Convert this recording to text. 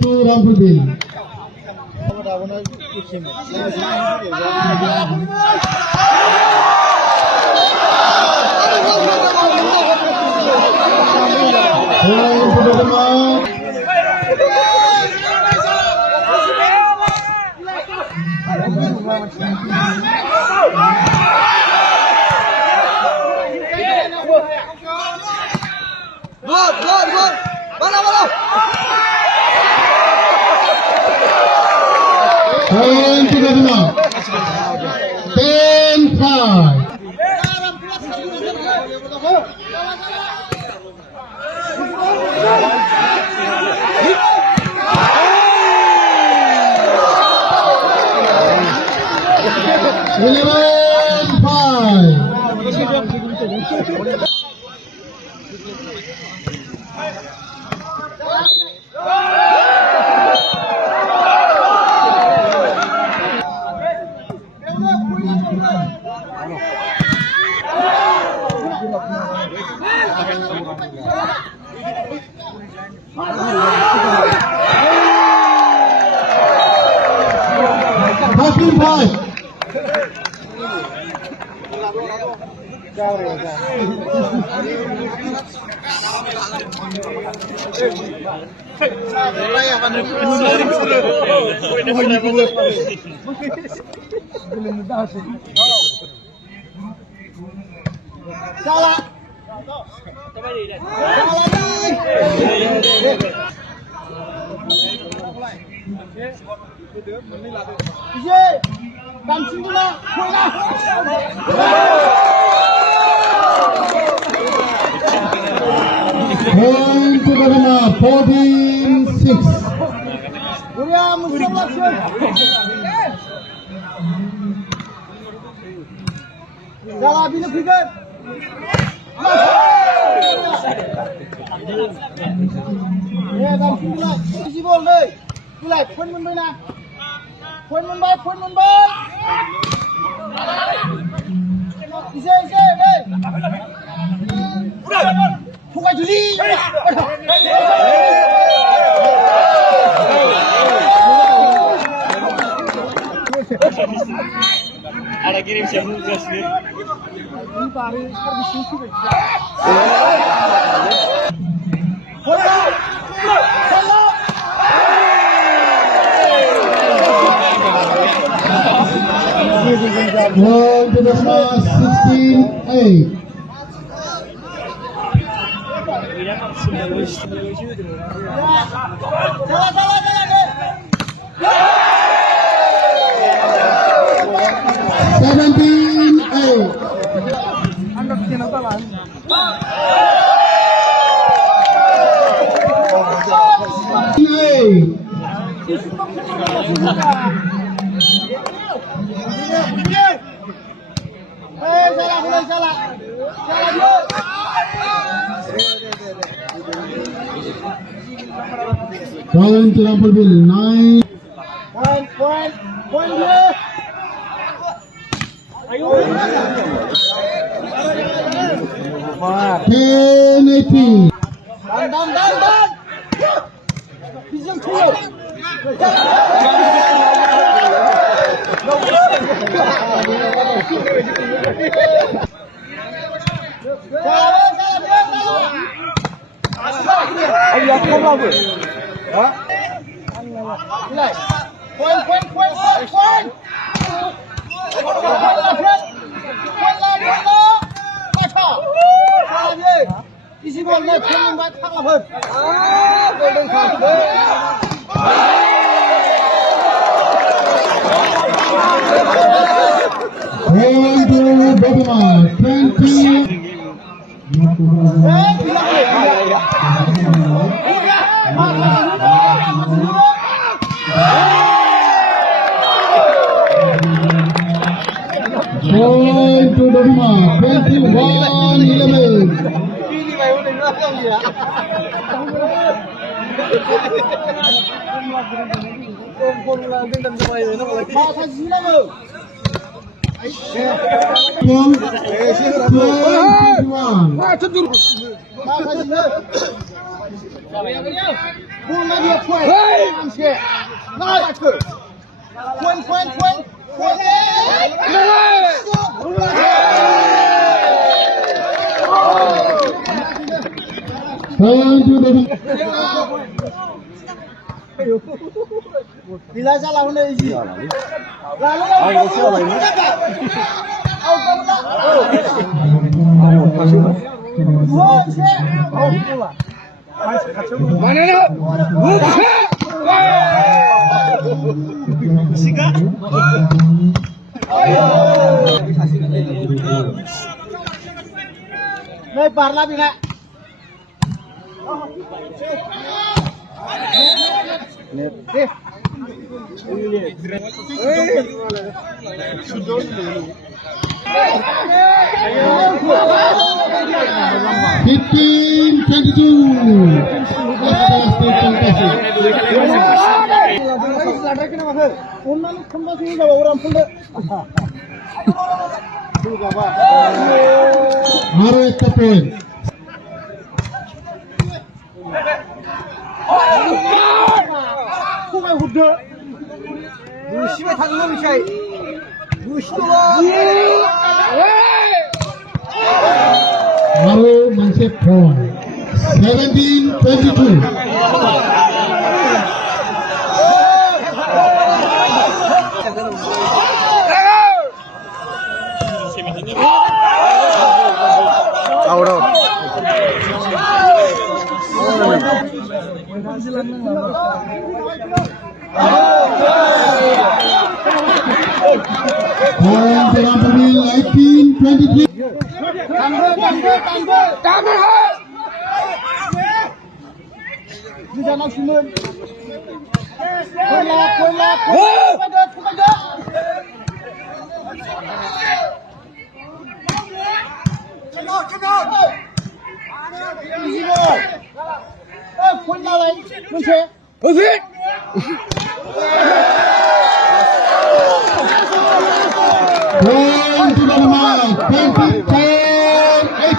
to Rampurbil. And to the now. 10-5. Point to Gadana, 14-6. Ada kirim siang nugas nih. One to the last 16-8. Point to Rampurbil, 9. Point here. 10-18. Anh lọc không lọc rồi. Đó. Này. Quên. Going to Bobima, 20. Going to Bobima, 21-11. One, 21. Going to Bobima. Bila ra là vấn đề gì? Là lúc Anh có siêu này nữa. ông không đã. Thôi xe. Ông không à? Đây parla bị ngại. Đi. 15-22. আরো একটা point. 무심해 당근 미샤이. 무심해. আরো মানুষের phone 17-22। Point to Rampurville, 18-23. 당근. Bây nó xuống lên. Quên là. Quên là lấy. Mình sẽ. Point to Bobima, 24-18.